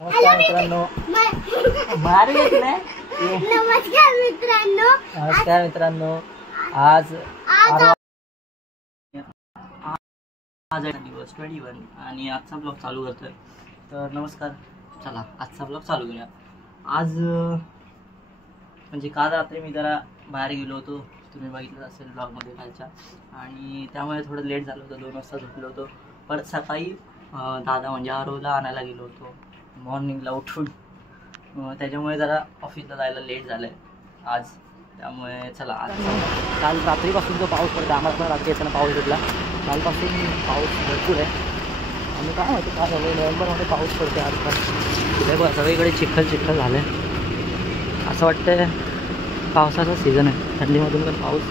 नमस्कार मित्रांनो. नमस्कार मित्रांनो. आज दिवस 21 आणि आजचा ब्लॉग चालू करतोय. तर नमस्कार, चला आजचा ब्लॉग चालू करूया. आज म्हणजे काल रात्री मी जरा बाहेर गेलो होतो, तुम्ही बघितलं असेल ब्लॉगमध्ये कालच्या, आणि त्यामुळे थोडं लेट झालं होतं. 2 वाजता झोपलो होतो. परत सकाळी दादा म्हणजे आरोला आणायला गेलो होतो मॉर्निंगला उठून. त्याच्यामुळे जरा ऑफिसला जायला लेट झालं आहे आज. त्यामुळे चला आज काल रात्रीपासून जो पाऊस पडतो, आम्हाला पण रात्री येताना पाऊस भेटला. कालपासून पाऊस भरपूर आहे. आणि काय माहिती काय झालं, नोव्हेंबरमध्ये पाऊस पडते आजकाल. बघा सगळीकडे चिखल झालं आहे. असं वाटतं पावसाचा सीझन आहे, थंडीमधून पण पाऊस.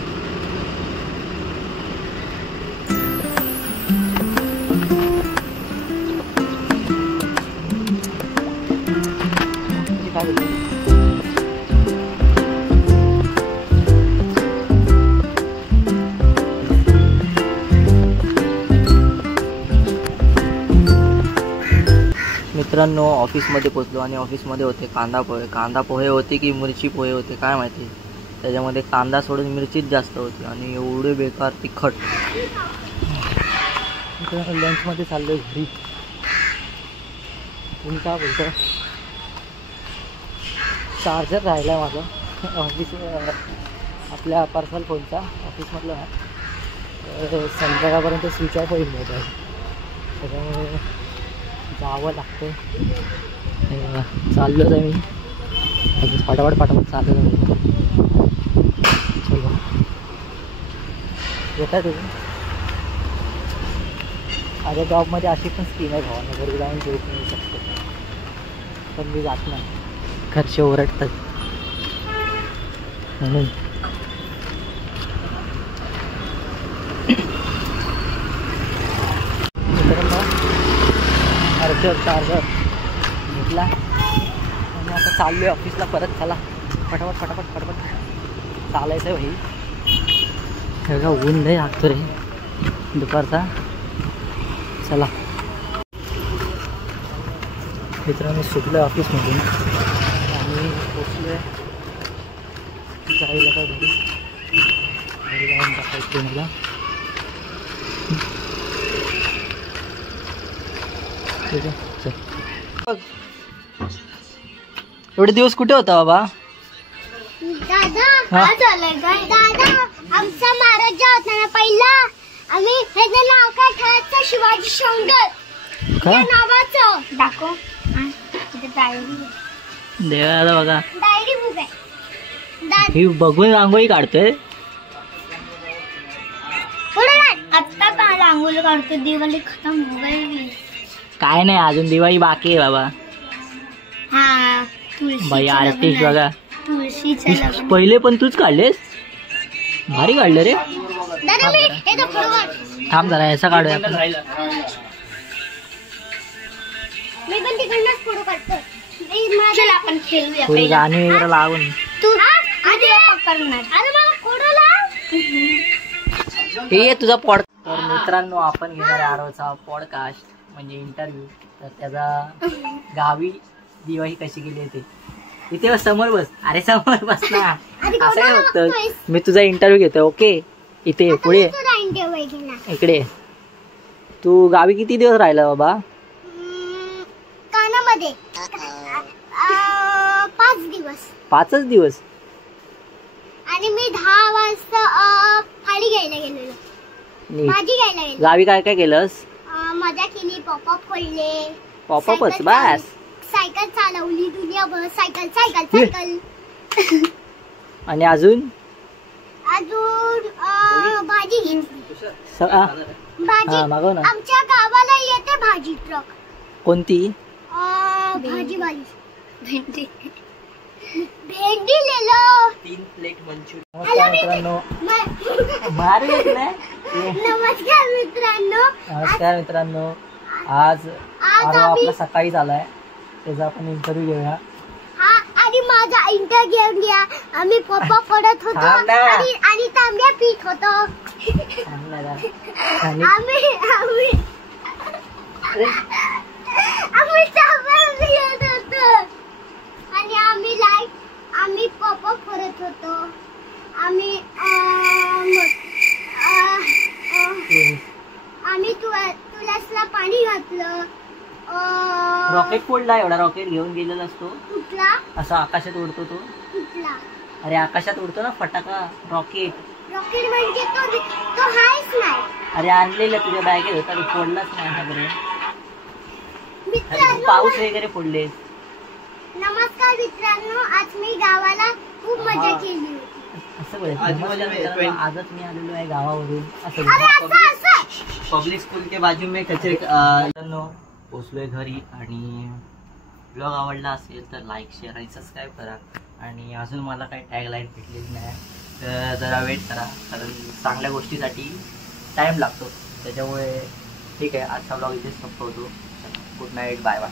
मित्रांनो, ऑफिसमध्ये पोचलो आणि ऑफिसमध्ये होते कांदा पोहे होते की मिरची पोहे होते काय माहिती. त्याच्यामध्ये कांदा सोडून मिरचीच जास्त होती आणि एवढे बेकार तिखट. लंचमध्ये चाललो घरी. तुम्ही काय बोलतो? चार्जर राहिला आहे माझा ऑफिस आपल्या पर्सनल फोनचा ऑफिसमधला. संध्याकाळपर्यंत स्विच ऑफ होईल मोबाईल, त्याच्यामुळे जावं लागतं. चाललोच आहे मी पटापट चाललो आहे. चलो येत आहे तुम्ही. माझ्या जॉबमध्ये अशी पण स्कीम आहे, भावांना घरी जाऊन जेवून येऊ शकतो, पण मी जात नाही, घरचे ओरडतात म्हणून. चार्जर घेतला आणि आता चाललो आहे ऑफिसला परत. चला फटाफट चालायचं आहे भाई. सगळं ऊन लय लागतो रे दुपारचा. चला मित्रांनो, सुटलो आहे ऑफिसमधून आणि पोचलो आहे जायला काय घरी जाऊन टाकायचं मला. एवढे दिवस कुठे होता बाबा? दादा दादा आमचा महाराज होता ना पहिला, आम्ही ह्याचं नाव काय ठेवायचं? शिवाजी शंकर या नावाचं. दाखव देवाला बघा, डायरी बुक आहे. ही बघून रांगोळी काढतोय. आता रांगोळी काढतो. दिवाळी खतम हो गई. काय नाही, अजून दिवाळी बाकी आहे बाबा. हा बाई आर्टिस्ट बघा. तुळशीचं पहिले पण तूच काढलेस, भारी काढलं रे. थांब जरा याचा काढूया आपण. मी पण तिकडनंच फोटो काढतो. चल आपण खेळूया. गाणी वगैरे लावून तू आधी पकडणार. अरे मला फोटो लाव. हे तुझा पॉड. तर मित्रांनो, आपण घेणार आरोचा पॉडकास्ट म्हणजे इंटरव्ह्यू. तर त्याचा गावी दिवाळी कशी गेली ते इथे समोर बस. अरे समोर बस ना, असं काय फक्त मी तुझा इंटरव्ह्यू घेतोय. ओके, इथे पुढे इकडे. तू गावी किती दिवस राहिला बाबा? कानामध्ये 5 दिवस. 5च दिवस. आणि मी 10 वाजता फाळी घ्यायला गेलेलो, भाजी घ्यायला गेलो. गावी काय काय केलंस? मजा केली, पॉपअप खोलले. पॉपअपच बस. सायकल चालवली, दुनियाभर सायकल. आणि अजून भाजी घेतली. भाजी मागव ना. आमच्या गावाला येते भाजी ट्रक. कोणती भाजी? भेंडी लेलो. 3 प्लेट मंचुरियन. नमस्कार मित्रांनो. नमस्कार मित्रांनो. आज आपला सकाळी झालाय, त्याचा आपण इंटरव्ह्यू घेऊया. आणि माझा इंटरव्ह्यू घेऊन घ्या. आम्ही पप्पा पडत होतो आणि तांब्या पीत होतो. आम्ही रॉकेट फोडला, एवढा रॉकेट घेऊन गेलेला असतो, कुठला असा आकाशात उडतो तो. कुठला अरे आकाशात उडतो ना फटाका, रॉकेट. रॉकेट म्हणजे तो हायच नाही. अरे आणलेला तुझ्या बॅगेत होता, तू फोडलाच नाही सगळे. मित्रांनो पाऊस वगैरे फोडलेस. नमस्कार मित्रांनो, आज मी गावाला खूप मजा केली होती. असं बोलायचं, आजच मी आलेलो आहे गावावरून असं. अरे असं असं पब्लिक स्कूल के बाजू में कचरे. पोचलोय घरी आणि ब्लॉग आवडला असेल तर लाईक शेअर आणि सबस्क्राईब करा. आणि अजून मला काही टॅगलाईन भेटलेली नाही तर जरा वेट करा, कारण चांगल्या गोष्टीसाठी टाईम लागतो. त्याच्यामुळे ठीक आहे, आजचा ब्लॉग इथेच संपवतो. Good night, bye bye.